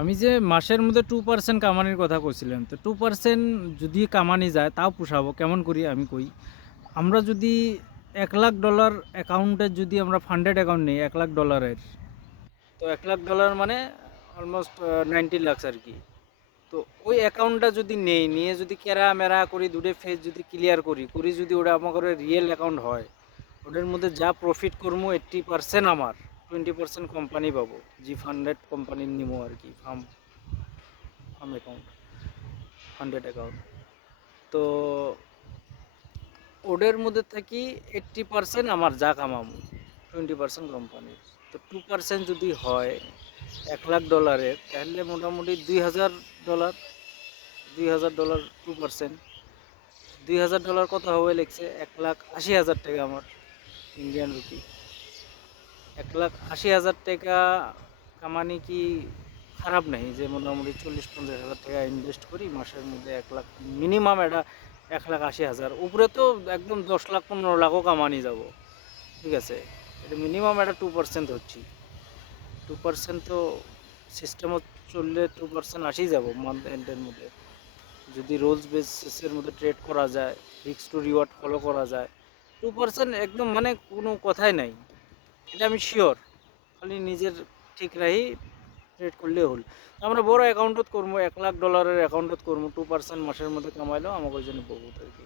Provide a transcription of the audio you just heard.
আমি যে মাসের মধ্যে 2% কামানির কথা কইছিলাম। তো 2% যদি কামানি যায় তাও পোষাবো। কেমন করি আমি কই। আমরা যদি $1,00,000 অ্যাকাউন্টে যদি আমরা ফান্ডেড অ্যাকাউন্ট নেই $1,00,000 এর, তো $1,00,000 মানে অলমোস্ট 90 লাখস আরকি। তো ওই অ্যাকাউন্টটা যদি নেই, নিয়ে যদি ক্যারা-ম্যারা করি, দুটো ফেজ যদি ক্লিয়ার করি, যদি ওটা আমাগরে রিয়েল অ্যাকাউন্ট হয়, ওটার মধ্যে যা প্রফিট করমু 80% আমার, 20% কোম্পানি পাবো। জি ফান্ডেড কোম্পানির নিমু আরকি farm farm account, funded account. তো ওদের মধ্যে থাকি 80% আমার যা কামামু, 20% কোম্পানির। তো 2% যদি হয় $1,00,000 তাহলে মোটামুটি $2,000, $2,000 2%, $2,000 কত হবে লিখছে? $1,80,000 আমার ইন্ডিয়ান রুপি। $1,80,000 কামানি কি খারাপ নাই? যে মোটামুটি 40-50 হাজার টাকা ইনভেস্ট করি মাসের মধ্যে 1 লাখ, মিনিমাম এটা 1,80,000 উপরে তো একদম 10 লাখ 15 লাখও কামানি যাব। ঠিক আছে, এটা মিনিমাম এটা 2% ধরছি। 2% তো সিস্টেমও চললে 2% আসেই যাব মান্থ এন্ডের মধ্যে, যদি রোলস বেসিসের মধ্যে ট্রেড করা যায়, রিস্ক টু রিওয়ার্ড ফলো করা যায়। 2% একদম মানে কোনো কথাই নাই, এটা আমি শিওর। খালি নিজের ঠিক রাহি ট্রেড করলেই হল। আমরা বড় অ্যাকাউন্টত করবো, $1,00,000 অ্যাকাউন্টত করবো, 2% মাসের মধ্যে কামাইলেও আমাকে ওই জন্য বহুত আর কি।